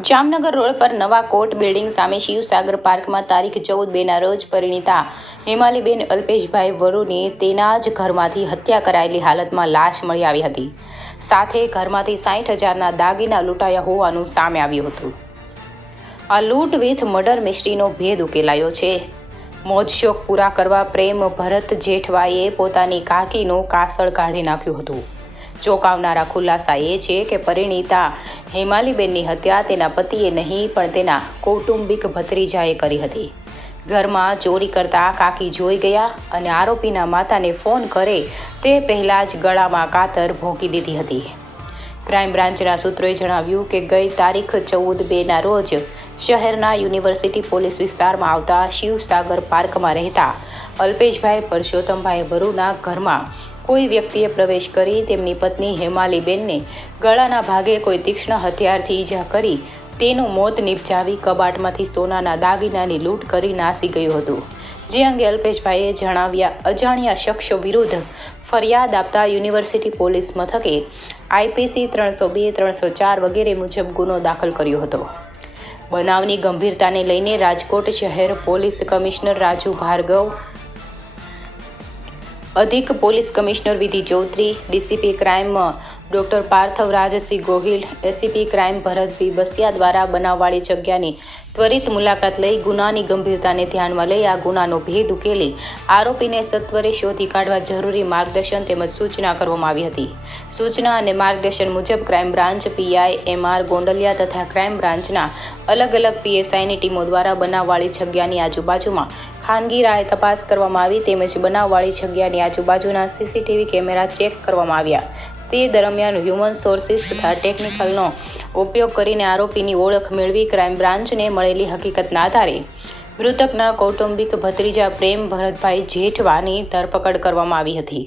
Jamnagar road પર નવા court building સામે શિવસાગર પાર્કમાં તારીખ 14/2ના રોજ પરિણીતા હેમાલીબેન અલ્પેશભાઈ વરુની તેના જ ઘરમાંથી હત્યા કરાયેલી હાલતમાં લાશ મળી આવી હતી. સાથે ઘરમાંથી 60,000ના દાગીના લૂંટાયા હોવાનું સામે આવ્યું હતું. આ લૂંટ વિથ મર્ડર મિસ્ટ્રીનો ભેદ ઉકેલાયો છે. મોજ શોખ પૂરા કરવા પ્રેમ ભરત જેઠવાએ પોતાની કાકીનું કાસળ કાઢી નાખ્યું હતું. ચોંકાવનારા ખુલાસા એ છે કે પરિણીતા હેમાલીબેનની હત્યા તેના પતિએ નહીં પણ તેના કૌટુંબિક ભત્રીજાએ કરી હતી. ઘરમાં ચોરી કરતા કાકી જોઈ ગયા અને આરોપીના માતાને ફોન કરે તે પહેલાં જ ગળામાં કાતર ભોંકી દીધી હતી. ક્રાઇમ બ્રાન્ચના સૂત્રોએ જણાવ્યું કે ગઈ તારીખ 14/2ના રોજ શહેરના યુનિવર્સિટી પોલીસ વિસ્તારમાં આવતા શિવસાગર પાર્કમાં રહેતા અલ્પેશભાઈ પરસોત્તમભાઈ વરુના ઘરમાં કોઈ વ્યક્તિએ પ્રવેશ કરી તેમની પત્ની હેમાલીબેનને ગળાના ભાગે કોઈ તીક્ષ્ણ હથિયારથી ઈજા કરી તેનું મોત નિપજાવી કબાટમાંથી સોનાના દાગીનાની લૂંટ કરી નાસી ગયું હતું. જે અંગે અલ્પેશભાઈએ જણાવ્યા અજાણ્યા શખ્સો વિરુદ્ધ ફરિયાદ આપતા યુનિવર્સિટી પોલીસ મથકે IPC 302, 304 વગેરે મુજબ ગુનો દાખલ કર્યો હતો. બનાવની ગંભીરતાને લઈને રાજકોટ શહેર પોલીસ કમિશનર રાજુ ભાર્ગવ, અધિક police commissioner Vidhi Chaudhari, DCP crime doctor Parthvarajsinh Gohil, ACP crime Bharat Basiya દ્વારા બનાવવાળી જગ્યાની ત્વરિત મુલાકાત લઈ ગુનાની ગંભીરતાને ધ્યાનમાં લઈ આ ગુનાનો ભેદ ઉકેલી આરોપીને સત્વરે શોધી કાઢવા જરૂરી માર્ગદર્શન તેમજ સૂચના કરવામાં આવી હતી. સૂચના અને માર્ગદર્શન મુજબ crime branch PI MR Gondaliya તથા ક્રાઇમ બ્રાન્ચના અલગ અલગ PSIની ટીમો દ્વારા બનાવવાળી જગ્યાની આજુબાજુમાં ખાનગી રાહે તપાસ કરવામાં આવી તેમજ બનાવવાળી જગ્યાની આજુબાજુના CCTV કેમેરા ચેક કરવામાં આવ્યા. તે દરમિયાન હ્યુમન સોર્સિસ તથા ટેકનિકલનો ઉપયોગ કરીને આરોપીની ઓળખ મેળવી ક્રાઇમ બ્રાન્ચને મળેલી હકીકતના આધારે મૃતકના કૌટુંબિક ભત્રીજા પ્રેમ ભરતભાઈ જેઠવાની ધરપકડ કરવામાં આવી હતી.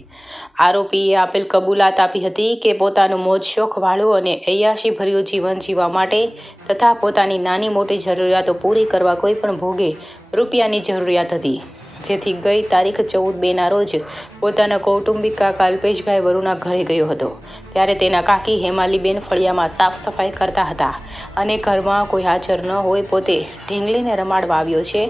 આરોપીએ આપેલ કબૂલાત આપી હતી કે પોતાનું મોજ શોખવાળું અને ઐયાશીભર્યું જીવન જીવવા માટે તથા પોતાની નાની મોટી જરૂરિયાતો પૂરી કરવા કોઈ પણ ભોગે રૂપિયાની જરૂરિયાત હતી. જેથી ગઈ તારીખ 14/2ના રોજ પોતાના કૌટુંબિક કાકા અલ્પેશભાઈ વરુના ઘરે ગયો હતો. ત્યારે તેના કાકી હેમાલીબેન ફળિયામાં સાફ સફાઈ કરતા હતા અને ઘરમાં કોઈ હાજર ન હોય પોતે ઢીંગલીને રમાડવા આવ્યો છે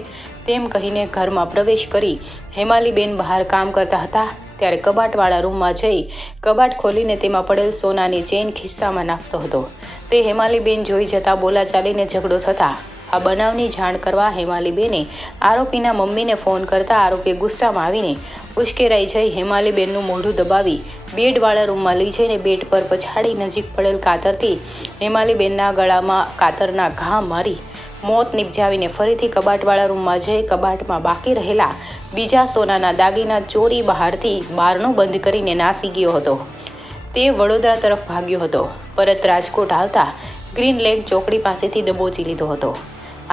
તેમ કહીને ઘરમાં પ્રવેશ કરી હેમાલીબેન બહાર કામ કરતા હતા. ત્યારે કબાટવાળા રૂમમાં જઈ કબાટ ખોલીને તેમાં પડેલ સોનાની ચેઇન ખિસ્સામાં નાખતો હતો. તે હેમાલીબેન જોઈ જતાં બોલાચાલીને ઝઘડો થતા આ બનાવની જાણ કરવા હેમાલીબેને આરોપીના મમ્મીને ફોન કરતા આરોપીએ ગુસ્સામાં આવીને ઉશ્કેરાઈ જઈ હેમાલીબેનનું મોઢું દબાવી બેડવાળા રૂમમાં લઈ જઈને બેડ પર પછાડી નજીક પડેલ કાતરથી હેમાલીબેનના ગળામાં કાતરના ઘા મારી મોત નિપજાવીને ફરીથી કબાટવાળા રૂમમાં જઈ કબાટમાં બાકી રહેલા બીજા સોનાના દાગીના ચોરી બહારથી બારણું બંધ કરીને નાસી ગયો હતો. તે વડોદરા તરફ ભાગ્યો હતો. પરત રાજકોટ આવતા ગ્રીનલેન્ડ ચોકડી પાસેથી દબોચી લીધો હતો.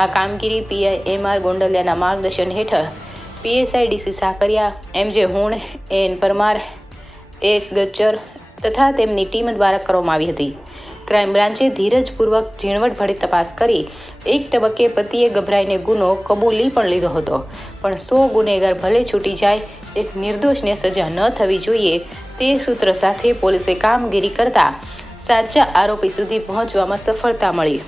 આ કામગીરી PI MR ગોંડલિયાના માર્ગદર્શન હેઠળ PSI DC Sakariya, MJ Hun, AN Parmar, AS ગચ્ચર તથા તેમની ટીમ દ્વારા કરવામાં આવી હતી. ક્રાઇમ બ્રાન્ચે ધીરજપૂર્વક ઝીણવટભરી તપાસ કરી એક તબક્કે પતિએ ગભરાઈને ગુનો કબૂલી પણ લીધો હતો. પણ 100 ગુનેગાર ભલે છૂટી જાય, એક નિર્દોષને સજા ન થવી જોઈએ તે સૂત્ર સાથે પોલીસે કામગીરી કરતા સાચા આરોપી સુધી પહોંચવામાં સફળતા મળી.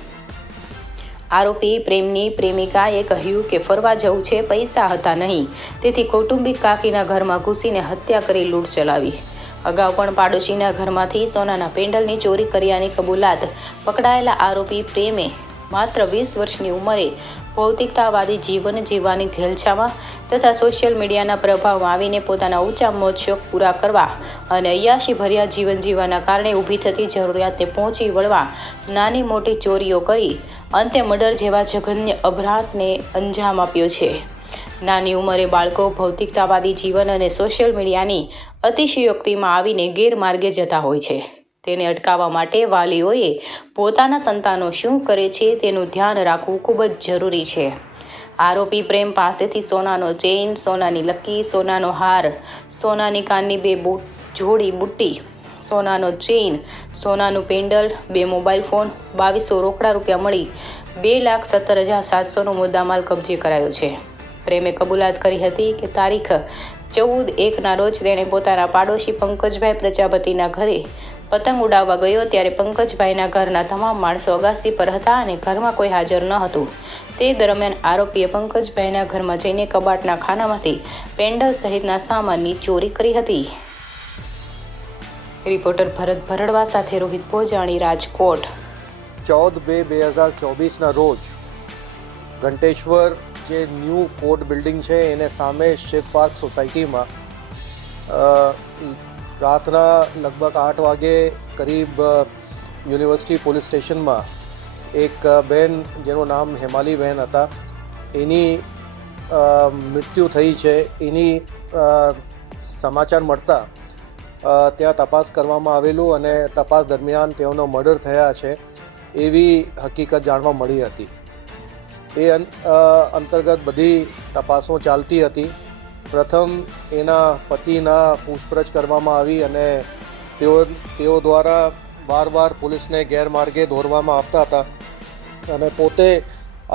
આરોપી પ્રેમની પ્રેમિકાએ કહ્યું કે ફરવા જવું છે, પૈસા હતા નહીં, તેથી કૌટુંબિક કાકીના ઘરમાં ઘૂસીને હત્યા કરી લૂંટ ચલાવી. અગાઉ પણ પાડોશીના ઘરમાંથી સોનાના પેન્ડલની ચોરી કર્યાની કબૂલાત પકડાયેલા આરોપી પ્રેમે માત્ર 20 વર્ષની ઉંમરે ભૌતિકતાવાદી જીવન જીવવાની ઘેલછામાં તથા સોશિયલ મીડિયાના પ્રભાવમાં આવીને પોતાના ઊંચા મોજ શોખ પૂરા કરવા અને ઐયાશીભર્યા જીવન જીવવાના કારણે ઊભી થતી જરૂરિયાતને પહોંચી વળવા નાની મોટી ચોરીઓ કરી અંતે મર્ડર જેવા જઘન્ય અપરાધને અંજામ આપ્યો છે. નાની ઉંમરે બાળકો ભૌતિકતાવાદી જીવન અને સોશિયલ મીડિયાની અતિશયોક્તિમાં આવીને ગેરમાર્ગે જતા હોય છે. તેને અટકાવવા માટે વાલીઓએ પોતાના સંતાનો શું કરે છે તેનું ધ્યાન રાખવું ખૂબ જ જરૂરી છે. આરોપી પ્રેમ પાસેથી સોનાનો ચેઇન, સોનાની લક્કી, સોનાનો હાર, સોનાની કાનની 2 જોડી બુટ્ટી, સોનાનો ચેઇન, સોનાનું પેન્ડલ, 2 મોબાઈલ ફોન, 2200 રોકડા રૂપિયા મળી 2,17,700નો મુદ્દામાલ કબજે કરાયો છે. પ્રેમે કબૂલાત કરી હતી કે તારીખ 14/1ના રોજ તેણે પોતાના પાડોશી પંકજભાઈ પ્રજાપતિના ઘરે પતંગ ઉડાવવા ગયો ત્યારે પંકજભાઈના ઘરના તમામ માણસો અગાસી પર હતા અને ઘરમાં કોઈ હાજર ન હતું. તે દરમિયાન આરોપીએ પંકજભાઈના ઘરમાં જઈને કબાટના ખાનામાંથી પેન્ડલ સહિતના સામાનની ચોરી કરી હતી. રિપોર્ટર ભરત ભરડવા સાથે રોહિત પોજાણી, રાજકોટ. 14/2/2024ના રોજ ઘંટેશ્વર જે ન્યૂ કોર્ટ બિલ્ડિંગ છે એને સામે શિવ પાર્ક સોસાયટીમાં રાતના લગભગ 8 વાગે કરીબ યુનિવર્સિટી પોલીસ સ્ટેશનમાં એક બહેન જેનું નામ હેમાલીબેન હતા, એની મૃત્યુ થઈ છે. એની સમાચાર મળતા ત્યાં તપાસ કરવામાં આવેલું અને તપાસ દરમિયાન તેઓનો મર્ડર થયા છે એવી હકીકત જાણવા મળી હતી. એ અંતર્ગત બધી તપાસો ચાલતી હતી. પ્રથમ એના પતિના પૂછપરછ કરવામાં આવી અને તેઓ દ્વારા વારવાર પોલીસને ગેરમાર્ગે દોરવામાં આવતા હતા અને પોતે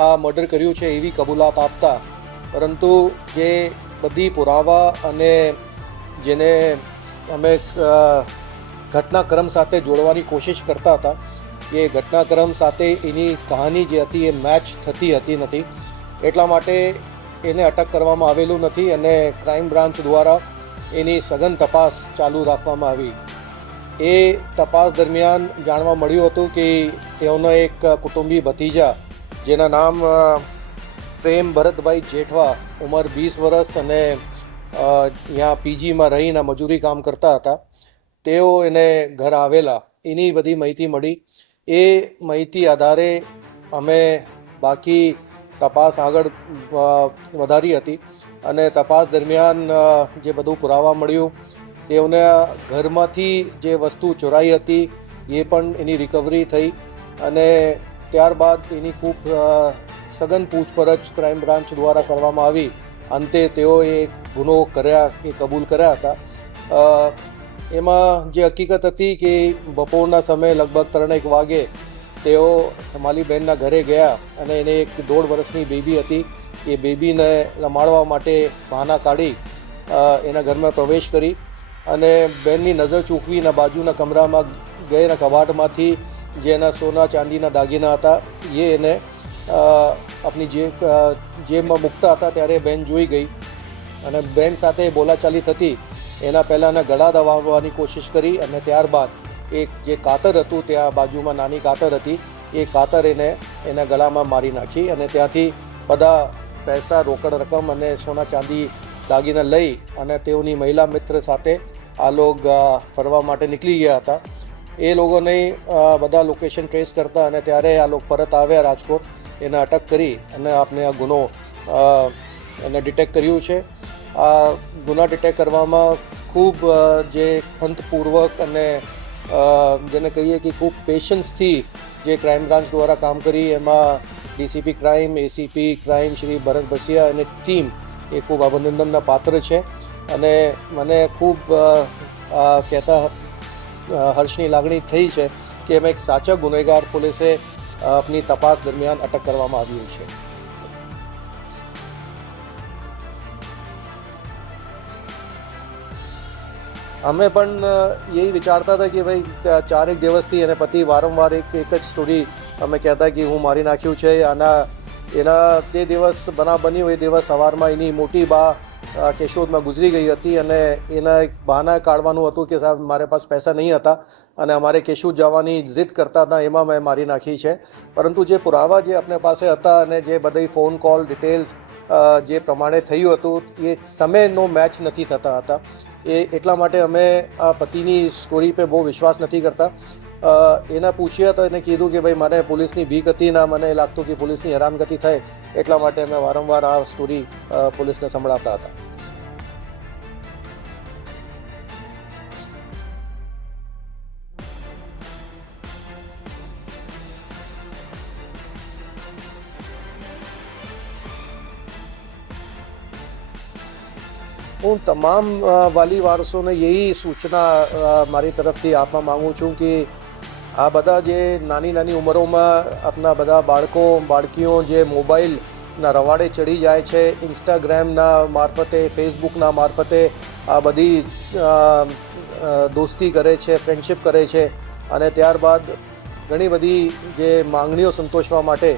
આ મર્ડર કર્યું છે એવી કબૂલાત આપતા, પરંતુ જે બધી પુરાવા અને જેને અમે ઘટનાક્રમ સાથે જોડવાની કોશિશ કરતા હતા એ ઘટનાક્રમ સાથે એની કહાની જે હતી એ મેચ થતી હતી નથી. એટલા માટે એને અટક કરવામાં આવેલું નથી અને ક્રાઇમ બ્રાન્ચ દ્વારા એની સઘન તપાસ ચાલુ રાખવામાં આવી. એ તપાસ દરમિયાન જાણવા મળ્યું હતું કે તેઓનો એક કુટુંબી ભતીજા જેના નામ પ્રેમ ભરતભાઈ જેઠવા, ઉંમર 20 વર્ષ અને અહીંયા પીજીમાં રહીને મજૂરી કામ કરતા હતા, તેઓ એને ઘર આવેલા. એની બધી માહિતી મળી. એ માહિતી આધારે અમે બાકી તપાસ આગળ વધારી હતી અને તપાસ દરમિયાન જે બધું પુરાવા મળ્યું, તેઓના ઘરમાંથી જે વસ્તુ ચોરાઈ હતી એ પણ એની રિકવરી થઈ અને ત્યારબાદ એની ખૂબ સઘન પૂછપરછ ક્રાઇમ બ્રાન્ચ દ્વારા કરવામાં આવી. અંતે તેઓએ ગુનો કર્યા એ કબૂલ કર્યા હતા. એમાં જે હકીકત હતી કે બપોરના સમયે લગભગ 3-1 વાગે તેઓ હેમાલીબેનના ઘરે ગયા અને એને એક 1.5 વર્ષની બેબી હતી. એ બેબીને રમાડવા માટે બહાના કાઢી એના ઘરમાં પ્રવેશ કરી અને બેનની નજર ચૂકવીને બાજુના કમરામાં ગયેલા કબાટમાંથી જે એના સોના ચાંદીના દાગીના હતા એ એને આપણી જેબમાં મૂકતા હતા ત્યારે બેન જોઈ ગઈ અને બેન સાથે બોલાચાલી થતી. એના પહેલાંના ગળા દબાવવાની કોશિશ કરી અને ત્યારબાદ એક જે કાતર હતું, ત્યાં બાજુમાં નાની કાતર હતી, એ કાતર એના ગળામાં મારી નાખી અને ત્યાંથી બધા પૈસા, રોકડ રકમ અને સોના ચાંદી દાગીના લઈ અને તેઓની મહિલા મિત્ર સાથે આ લોકો ફરવા માટે નીકળી ગયા હતા. એ લોકોને બધા લોકેશન ટ્રેસ કરતા અને ત્યારે આ લોકો પરત આવ્યા રાજકોટ. એને અટક કરી અને આપણે આ ગુનો એને ડિટેક્ટ કર્યું છે. આ ગુના ડિટેક્ટ કરવામાં ખૂબ જે ખંતપૂર્વક અને જેને કહીએ કે ખૂબ પેશન્સથી જે ક્રાઇમ બ્રાન્ચ દ્વારા કામ કરી, એમાં DCP crime, ACP crime Shri Bharat Basiya અને ટીમ એ ખૂબ અભિનંદનના પાત્ર છે અને મને ખૂબ કહેતા હર્ષની લાગણી થઈ છે કે એમાં એક સાચા ગુનેગાર પોલીસે આપની તપાસ દરમિયાન અટક કરવામાં આવ્યું છે. અમે પણ એ વિચારતા હતા કે ભાઈ 4-1 દિવસથી એને પતિ વારંવાર એક જ સ્ટોરી અમે કહેતા કે હું મારી નાખ્યું છે. એના તે દિવસ બનાવ બન્યો એ દિવસ સવારમાં એની મોટી બા કેશોદમાં ગુજરી ગઈ હતી અને એના એક બહાના કાઢવાનું હતું કે સાહેબ મારે પાસે પૈસા નહીં હતા અને અમારે કેશોદ જવાની જિદ કરતા હતા, એમાં મેં મારી નાખી છે. પરંતુ જે પુરાવા જે આપણી પાસે હતા અને જે બધી ફોન કોલ ડિટેલ્સ જે પ્રમાણે થયું હતું એ સમયનો મેચ નથી થતા હતા. એટલા માટે અમે આ પતિની સ્ટોરી પર બહુ વિશ્વાસ નથી કરતા. એના પૂછ્યા તો એને કીધું કે ભાઈ મને પોલીસની બીક હતી ને મને લાગતું કે પોલીસની હેરાનગતિ થાય, એટલા માટે અમે વારંવાર આ સ્ટોરી પોલીસને સંભળાવતા હતા. હું તમામ વાલી વારસોને યही સૂચના મારી તરફથી આપવા માગું છું કે આ બધા જે નાની નાની ઉંમરોમાં આપણા બધા બાળકીઓ જે મોબાઈલના રવાડે ચડી જાય છે, ઇન્સ્ટાગ્રામના મારફતે, ફેસબુકના મારફતે આ બધી દોસ્તી કરે છે, ફ્રેન્ડશિપ કરે છે અને ત્યારબાદ ઘણી બધી જે માંગણીઓ સંતોષવા માટે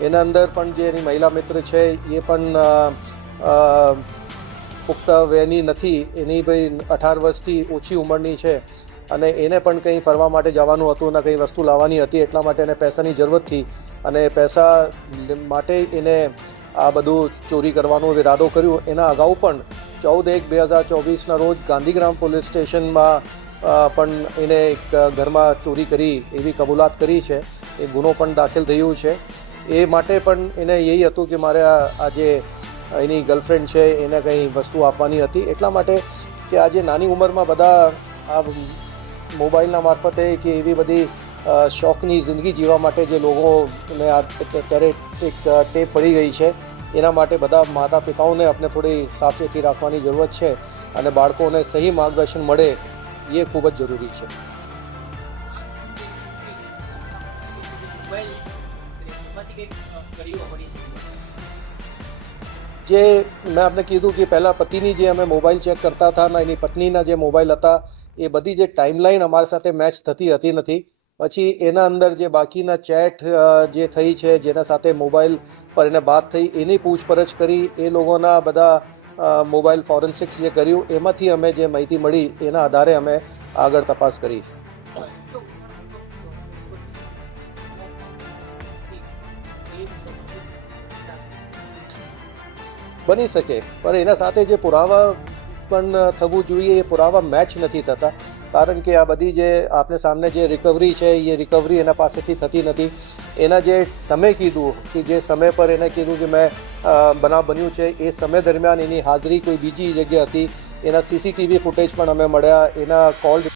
એના અંદર પણ જે એની મહિલા મિત્ર છે એ પણ પુખ્ત વયની નથી, એની ભાઈ 18 વર્ષથી ઓછી ઉંમરની છે અને એને પણ કંઈ ફરવા માટે જવાનું હતું અને કંઈ વસ્તુ લાવવાની હતી, એટલા માટે એને પૈસાની જરૂરત હતી અને પૈસા માટે એને આ બધું ચોરી કરવાનો ઇરાદો કર્યો. એના અગાઉ પણ 14/1/2024ના રોજ ગાંધીગ્રામ પોલીસ સ્ટેશનમાં પણ એને એક ઘરમાં ચોરી કરી એવી કબૂલાત કરી છે. એ ગુનો પણ દાખલ થયો છે. એ માટે પણ એને એ હતું કે મારે આ જે એની ગર્લફ્રેન્ડ છે એને કંઈ વસ્તુ આપવાની હતી, એટલા માટે કે આજે નાની ઉંમરમાં બધા આ મોબાઈલના મારફતે કે એવી બધી શોખની જિંદગી જીવવા માટે જે લોકોને અત્યારે એક ટેપ પડી ગઈ છે, એના માટે બધા માતા પિતાઓને આપણે થોડી સાવચેતી રાખવાની જરૂરત છે અને બાળકોને સહી માર્ગદર્શન મળે એ ખૂબ જ જરૂરી છે. જે મેં આપને કીધું કે પહેલાં પતિની જે અમે મોબાઈલ ચેક કરતા હતા ને એની પત્નીના જે મોબાઈલ હતા એ બધી જે ટાઈમલાઈન અમારી સાથે મેચ થતી હતી નથી. પછી એના અંદર જે બાકીના ચેટ જે થઈ છે, જેના સાથે મોબાઈલ પર એને વાત થઈ, એની પૂછપરછ કરી, એ લોકોના બધા મોબાઈલ ફોરેન્સિક્સ જે કર્યું એમાંથી અમે જે માહિતી મળી એના આધારે અમે આગળ તપાસ કરી. બની શકે, પણ એના સાથે જે પુરાવા પણ થવું જોઈએ એ પુરાવા મેચ નથી થતા, કારણ કે આ બધી જે આપને સામે જે રિકવરી છે એ રિકવરી એના પાસેથી થતી નથી. એના જે સમય કીધું કે જે સમય પર એને કીધું કે મેં બનાવ બન્યું છે એ સમય દરમિયાન એની હાજરી કોઈ બીજી જગ્યા હતી. એના CCTV ફૂટેજ પણ અમે મળ્યા, એના કોલ